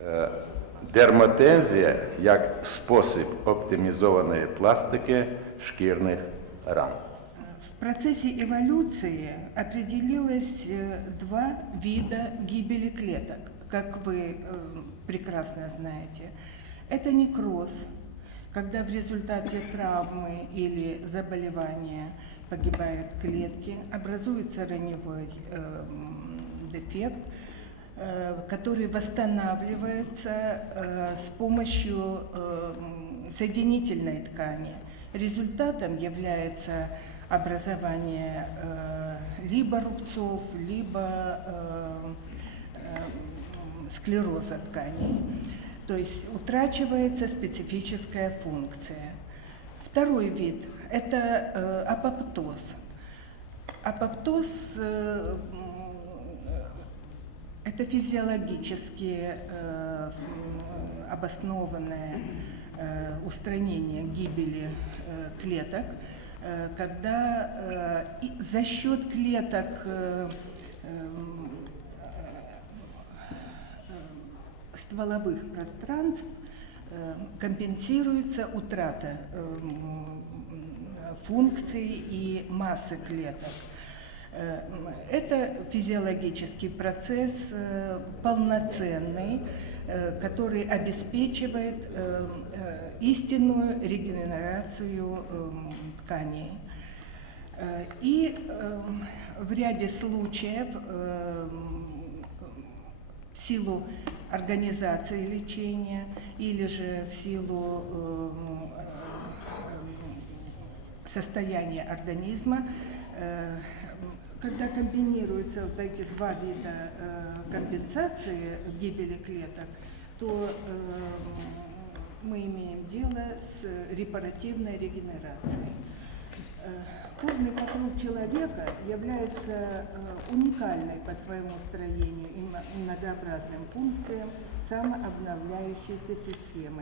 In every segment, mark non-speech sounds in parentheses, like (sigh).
Е, Дерматензія як спосіб оптимізованої пластики шкірних ран. В процессе эволюции определилось э, два вида гибели клеток, как вы э, прекрасно знаете. Это некроз, когда в результате травмы или заболевания погибают клетки, образуется раневой э, м, дефект, э, который восстанавливается э, с помощью э, м, соединительной ткани. Результатом является образование э, либо рубцов, либо э, э, склероза тканей. То есть утрачивается специфическая функция. Второй вид – это апоптоз. Апоптоз это физиологически э, м, обоснованное э, устранение гибели э, клеток, э, когда э, и за счет клеток э, э, стволовых пространств э, компенсируется утрата эм, функций и массы клеток. Э, Это физиологический процесс э, полноценный, э, который обеспечивает истинную регенерацию тканей. И в ряде случаев в силу организации лечения или же в силу состояния организма, когда комбинируются вот эти два вида э, компенсации гибели клеток, то э, мы имеем дело с репаративной регенерацией. Э, Кожный покров человека является э, уникальной по своему строению и многообразным функциям самообновляющейся системы.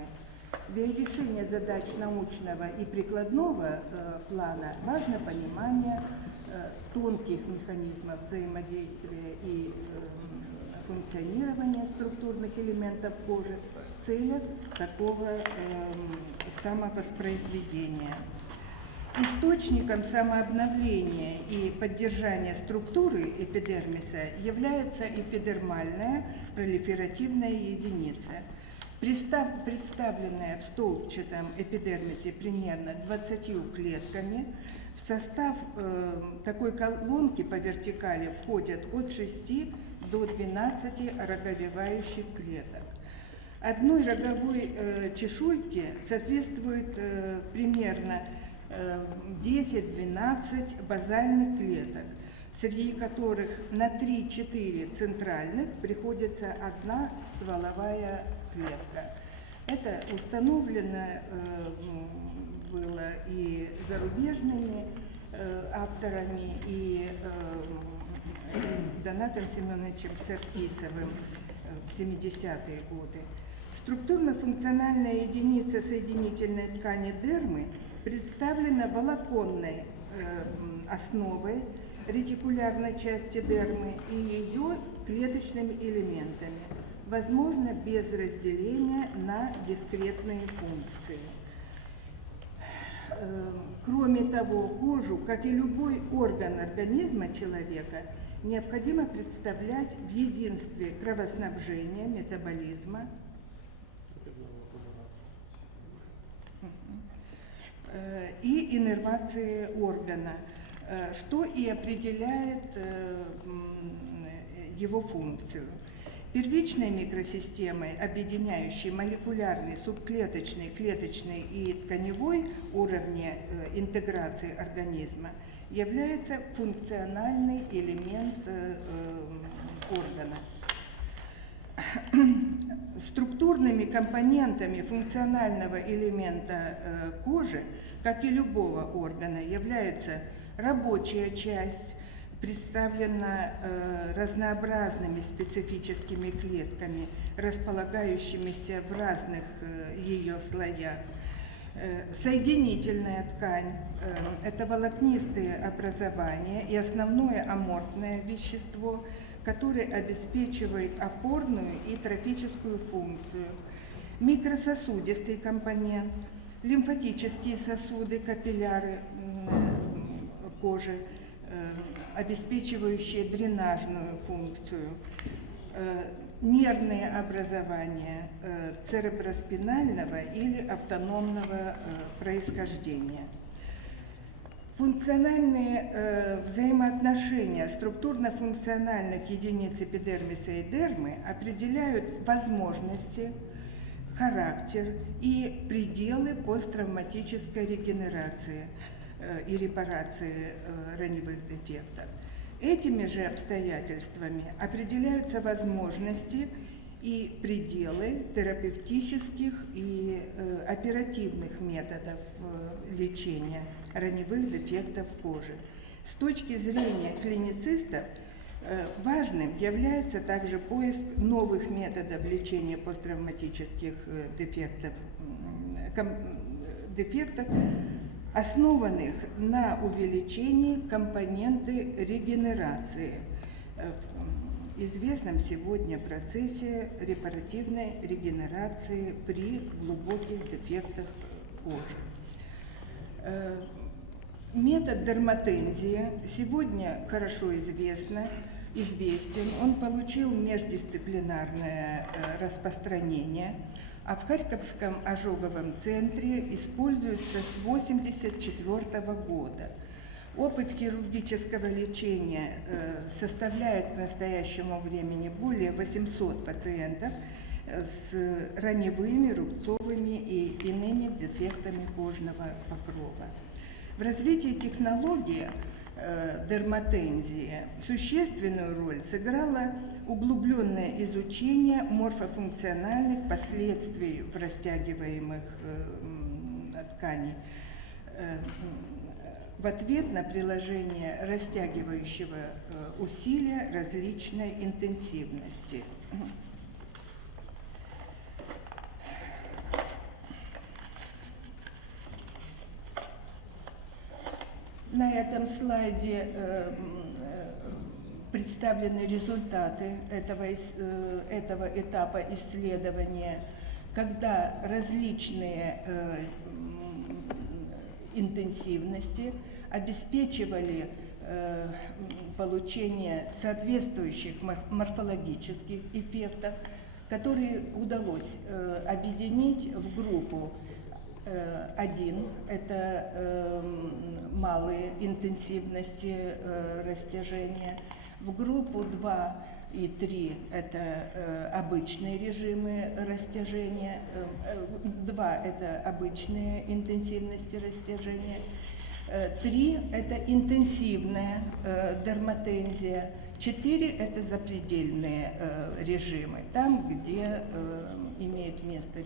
Для решения задач научного и прикладного э, плана важно понимание э, тонких механизмов взаимодействия и э, функционирования структурных элементов кожи в целях такого эм, самовоспроизведения. Источником самообновления и поддержания структуры эпидермиса является эпидермальная пролиферативная единица, представленная в столбчатом эпидермисе примерно 20 клетками. В состав э, такой колонки по вертикали входят от 6 до 12 роговевающих клеток. Одной роговой э, чешуйке соответствует э, примерно э, 10-12 базальных клеток, среди которых на 3-4 центральных приходится одна стволовая клетка. Это установлено э, было и зарубежными э, авторами, и э, Донатом Семеновичем Саркисовым э, в 70-е годы. Структурно-функциональная единица соединительной ткани дермы представлена волоконной основой ретикулярной части дермы и ее клеточными элементами, возможно без разделения на дискретные функции. Э, Кроме того, кожу, как и любой орган организма человека, необходимо представлять в единстве кровоснабжения, метаболизма, э, и иннервации органа, э, что и определяет его функцию. Первичной микросистемой, объединяющей молекулярный, субклеточный, клеточный и тканевой уровни э, интеграции организма, является функциональный элемент э, э, органа. (clears throat) Структурными компонентами функционального элемента кожи, как и любого органа, являются рабочая часть, представлена э, разнообразными специфическими клетками, располагающимися в разных э, ее слоях. Э, Соединительная ткань э, – это волокнистые образования и основное аморфное вещество, который обеспечивает опорную и трофическую функцию, микрососудистый компонент, лимфатические сосуды, капилляры м, кожи, э, обеспечивающие дренажную функцию, э, нервные образования э, цереброспинального или автономного э, происхождения. Функциональные взаимоотношения структурно-функциональных единиц эпидермиса и дермы определяют возможности, характер и пределы посттравматической регенерации и репарации э, раневых дефектов. Этими же обстоятельствами определяются возможности и пределы терапевтических и э, оперативных методов э, лечения раневых дефектов кожи. С точки зрения клиницистов э, важным является также поиск новых методов лечения посттравматических э, дефектов, э, дефектов основанных на увеличении компоненты регенерации э, в известном сегодня процессе репаративной регенерации при глубоких дефектах кожи. Э, Метод дерматензии сегодня хорошо известно, известен. Он получил междисциплинарное э, распространение, а в Харьковском ожоговом центре используется с 1984 года. Опыт хирургического лечения э, составляет к настоящему времени более 800 пациентов э, с раневыми, рубцовыми и иными дефектами кожного покрова. В развитии технологии дерматензии существенную роль сыграло углубленное изучение морфофункциональных последствий в растягиваемых э, тканей э, в ответ на приложение растягивающего э, усилия различной интенсивности. На этом слайде э, э, представлены результаты этого, э, этого этапа исследования, когда различные интенсивности обеспечивали получение соответствующих мор- морфологических эффектов, которые удалось объединить в группу Один – это эм, малые интенсивности э, растяжения. В группу 2 и 3 – это э, обычные режимы растяжения. Э, э, Два – это обычные интенсивности растяжения. Э, Три – это интенсивная э, дерматензия. Четыре – это запредельные э, режимы, там, где э, имеют место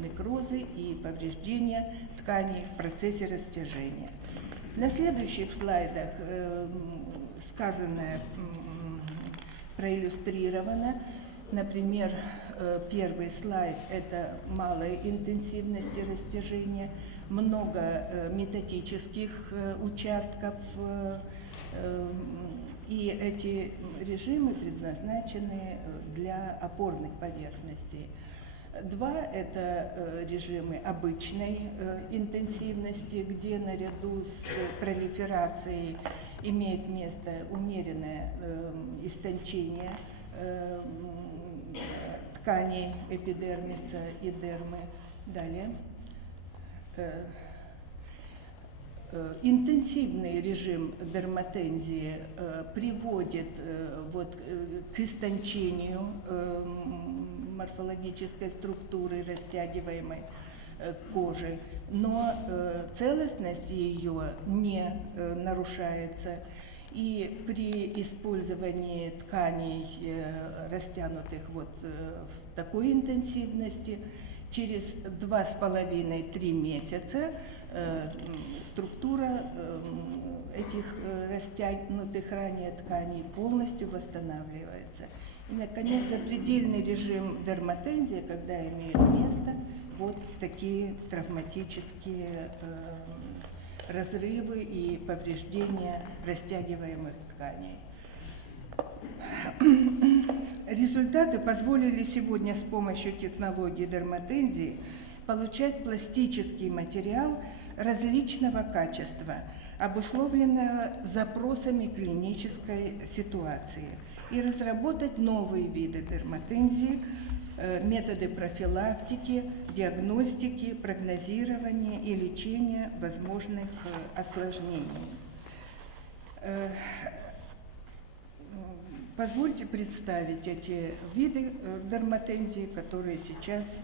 некрозы и повреждения тканей в процессе растяжения. На следующих слайдах э, сказанное м, проиллюстрировано. Например, э, первый слайд – это малая интенсивность растяжения, много э, методических э, участков, э, э, и эти режимы предназначены э, для опорных поверхностей. Два – это э, режимы обычной э, интенсивности, где наряду с пролиферацией имеет место умеренное э, истончение э, м, тканей эпидермиса и дермы. Далее. Э, Интенсивный режим дерматензии э, приводит э, вот, к истончению морфологической структуры растягиваемой кожи, но целостность ее не нарушается. И при использовании тканей, растянутых вот в такой интенсивности, через два с половиной три месяца м, структура э, этих э, растянутых ранее тканей полностью восстанавливается. И, наконец, запредельный режим дерматензии, когда имеет место вот такие травматические э, разрывы и повреждения растягиваемых тканей. Результаты позволили сегодня с помощью технологии дерматензии получать пластический материал различного качества, обусловленного запросами клинической ситуации, и разработать новые виды дерматензии, э, методы профилактики, диагностики, прогнозирования и лечения возможных э, осложнений. Э, Позвольте представить эти виды дерматензии, которые сейчас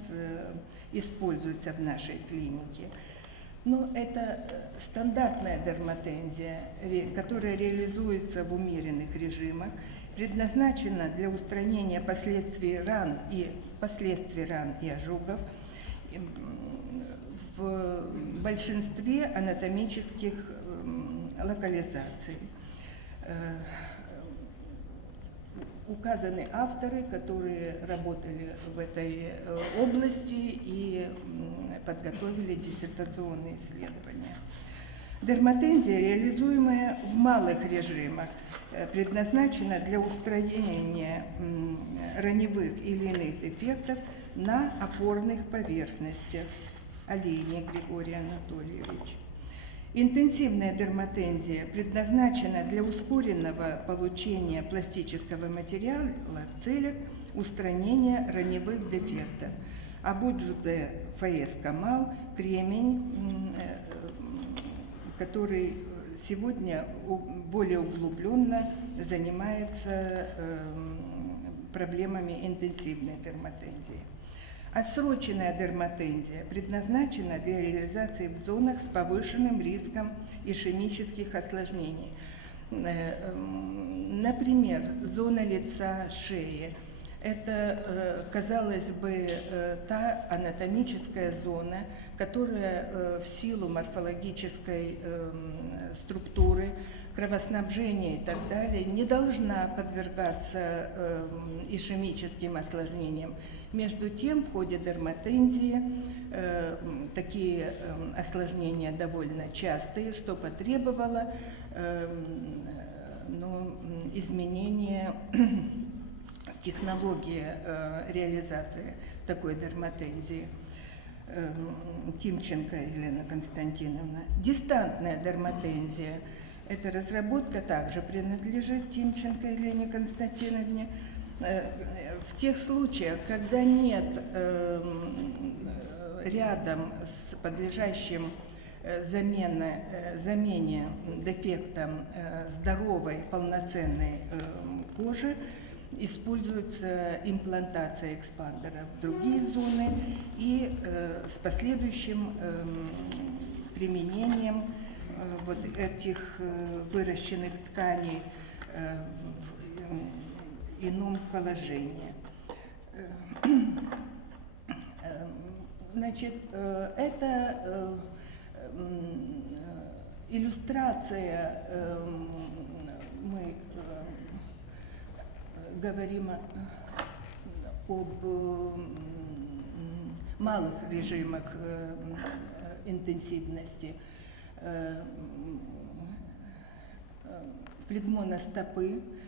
используются в нашей клинике. Но это э, стандартная дерматензия, которая реализуется в умеренных режимах, предназначена для устранения последствий ран и последствий ран и ожогов м, в большинстве анатомических м, локализаций. Указаны авторы, которые работали в этой э, области и подготовили диссертационные исследования. Дерматензия, реализуемая в малых режимах, э, предназначена для устранения м, раневых или иных эффектов на опорных поверхностях. Олейник Григорий Анатольевич. Интенсивная дерматензия предназначена для ускоренного получения пластического материала в целях устранения раневых дефектов. Абуджуде ФС Камал, кремень, э, который сегодня более углубленно занимается эм, проблемами интенсивной дерматензии. Отсроченная дерматензия предназначена для реализации в зонах с повышенным риском ишемических осложнений. Э, Например, зона лица, шеи. Это, э, казалось бы, э, та анатомическая зона, которая в силу морфологической структуры, кровоснабжения и так далее не должна подвергаться ишемическим осложнениям. Между тем, в ходе дерматензии э, такие эм, осложнения довольно частые, что потребовало эм, ну, изменения (clears throat) технологии э, реализации такой дерматензии. Эм, Тимченко Елена Константиновна. Дистантная дерматензия. Эта разработка также принадлежит Тимченко Елене Константиновне. Э, В тех случаях, когда нет эм, э, рядом с подлежащим э, замены, замене дефектом здоровой полноценной эм, кожи, используется имплантация экспандера в другие зоны и с последующим эм, применением вот этих выращенных тканей ином положении. Э, Эм, Значит, э, это э, э, иллюстрация, мы э, говорим об малых режимах э, э, интенсивности. Э, э, флегмона стопы, э,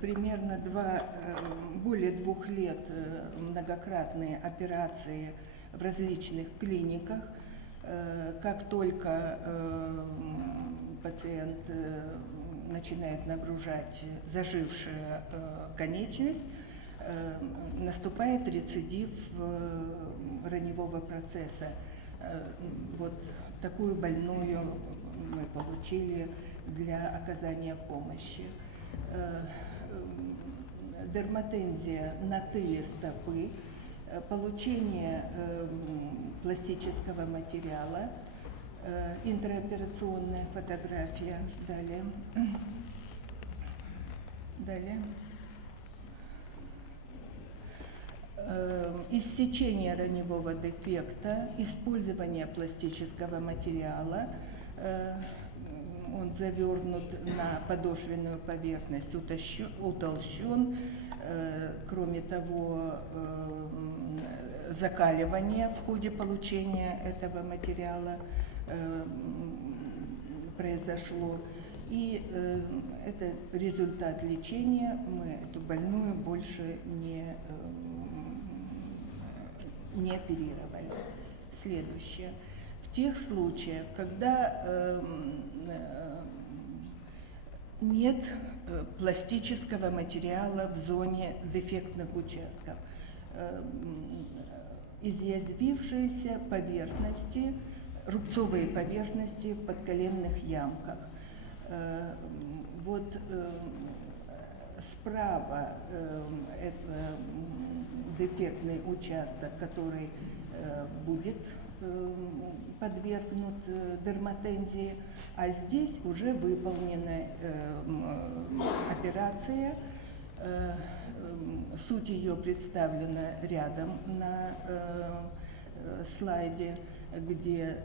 примерно два, э, более двух лет э, многократные операции в различных клиниках. Э, Как только э, пациент э, начинает нагружать зажившая э, конечность, э, наступает рецидив э, раневого процесса. Э, Вот такую больную мы получили для оказания помощи. Дерматензия на тыле стопы, получение пластического материала, интраоперационная фотография. Далее. Далее. Иссечение раневого дефекта, использование пластического материала, он завернут на подошвенную поверхность, утощен, утолщен, э, кроме того, э, закаливание в ходе получения этого материала э, произошло. И э, это результат лечения. Мы эту больную больше не, эм, не оперировали. Следующее. В тех случаях, когда эм, э, нет э, пластического материала в зоне дефектных участков, э, м, изъязвившиеся поверхности, рубцовые поверхности в подколенных ямках. Э, м, Вот справа дефектный участок, который э, будет подвергнут э, дерматензии, а здесь уже выполнена э, операция. Э, м, Суть ее представлена рядом на слайде, где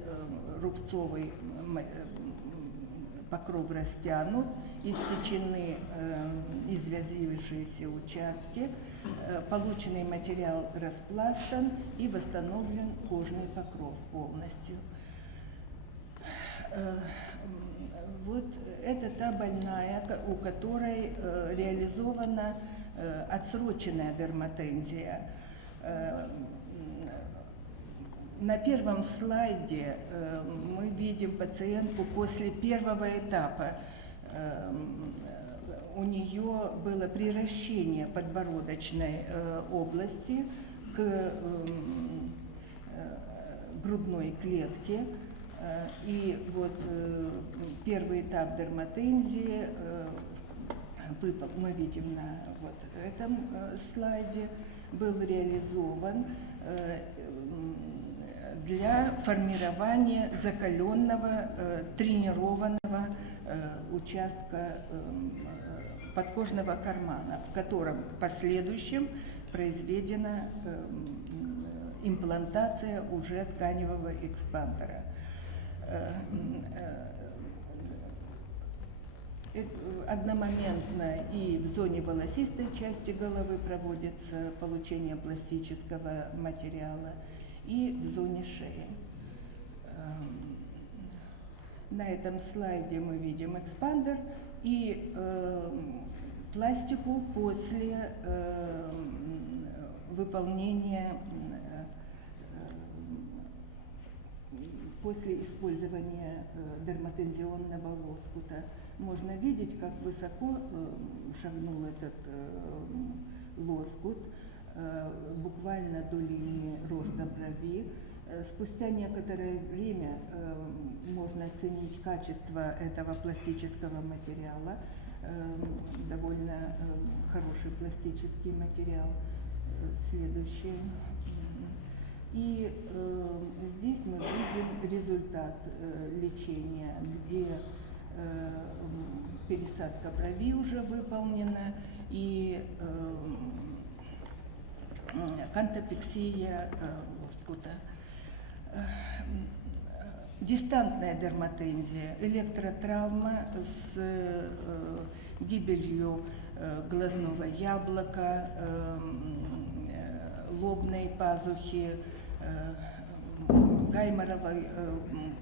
рубцовый покров растянут, иссечены э, извязившиеся участки, э, полученный материал распластан и восстановлен кожный покров полностью. Э, Вот это та больная, у которой э, реализована э, отсроченная дерматензия. Э, На первом слайде э, мы видим пациентку после первого этапа. Э, м, У нее было приращение подбородочной э, области к м, э, грудной клетке. И вот первый этап дерматензии выпал, мы видим на вот этом слайде, был реализован э, м, для формирования закаленного, э, тренированного э, участка эм, подкожного кармана, в котором в последующем произведена эм, имплантация уже тканевого экспандера. Э, Одномоментно и в зоне волосистой части головы проводится получение пластического материала, и в зоне шеи. Эм, На этом слайде мы видим экспандер и эм, пластику после эм, выполнения после использования э, дерматензионного лоскута. Можно видеть, как высоко шагнул этот лоскут, буквально до линии роста брови. Э, Спустя некоторое время э, можно оценить качество этого пластического материала. Э, Довольно э, хороший пластический материал. Э, Следующий. И э, здесь мы видим результат э, лечения, где э, пересадка брови уже выполнена и э, кантапексия э, лоскута. Э, э, Дистантная дерматензия, электротравма с гибелью глазного яблока, лобной пазухи, гайморовой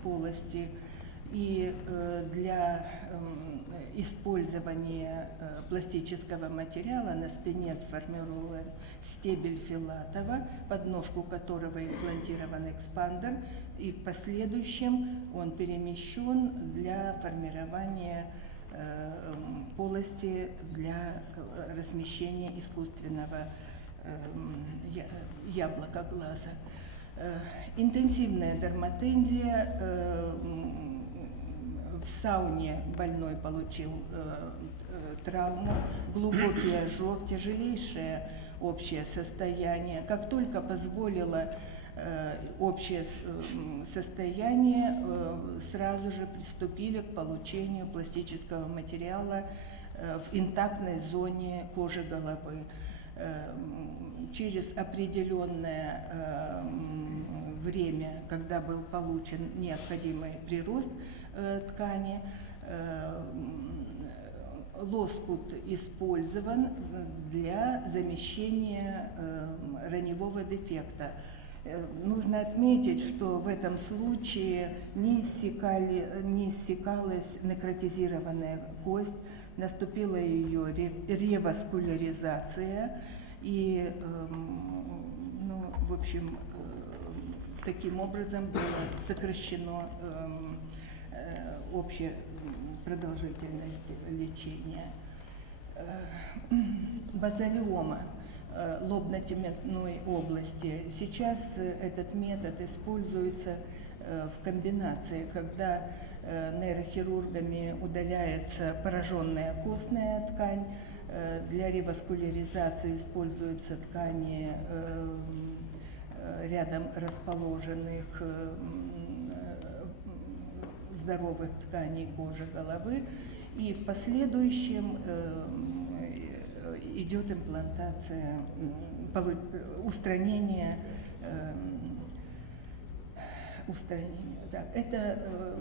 полости. И э, для эм, использования э, пластического материала на спине сформирован стебель филатова, под ножку которого имплантирован экспандер, и в последующем он перемещен для формирования э, м, полости для размещения искусственного эм, яблока глаза. Интенсивная дерматензия. Э, В сауне больной получил э, э, травму, глубокий ожог, тяжелейшее общее состояние. Как только позволило э, общее м, состояние, э, сразу же приступили к получению пластического материала э, в интактной зоне кожи головы. Э, Через определенное э, время, когда был получен необходимый прирост э, ткани, э, лоскут использован для замещения э, раневого дефекта. Э, Нужно отметить, что в этом случае не, иссякали, не иссякалась некротизированная кость, наступила ее ре- реваскуляризация, и, эм, ну, в общем, э, таким образом было сокращено эм, э, общая м, продолжительность лечения. Э, (clears throat) Базалиома э, лобно-теменной области. Сейчас э, этот метод используется э, в комбинации, когда э, нейрохирургами удаляется пораженная костная ткань, э, для реваскуляризации используются ткани э, э, рядом расположенных э, э, здоровых тканей кожи головы, и в последующем э, идет имплантация, устранение, э, устранение. Да, это э,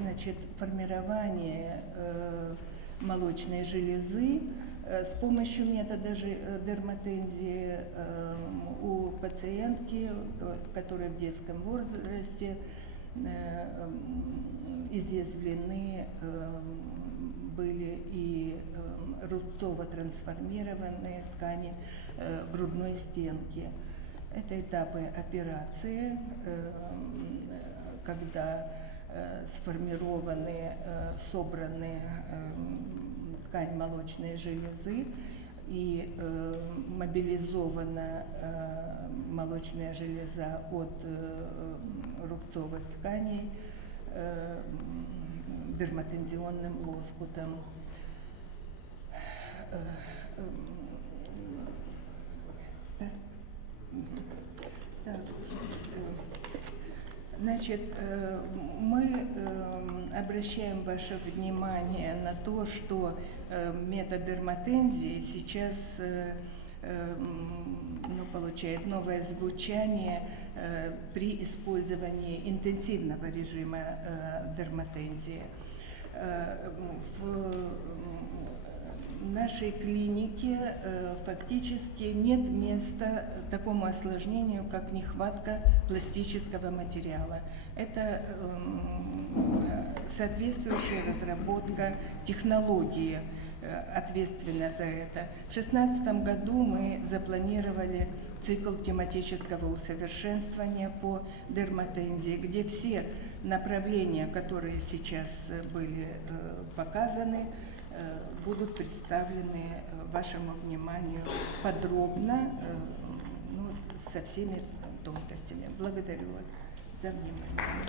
значит формирование э, молочной железы с помощью метода дерматензии э, у пациентки, которая в детском возрасте изъязвлены э, были и э, рубцово-трансформированные ткани э, грудной стенки. Это этапы операции, э, когда э, сформированы, э, собраны э, ткань молочной железы и э, мобилизована э, молочная железа от э, рубцовых тканей э, дерматензионным лоскутом. Э, э, Значит, э, мы обращаем ваше внимание на то, что э, метод дерматензии сейчас э, э, ну, получает новое звучание при использовании интенсивного режима дерматензии. В нашей клинике фактически нет места такому осложнению, как нехватка пластического материала. Это соответствующая разработка технологии э, ответственна за это. В 2016 году мы запланировали цикл тематического усовершенствования по дерматензии, где все направления, которые сейчас э, были э, показаны, будут представлены вашему вниманию подробно, ну, со всеми тонкостями. Благодарю вас за внимание.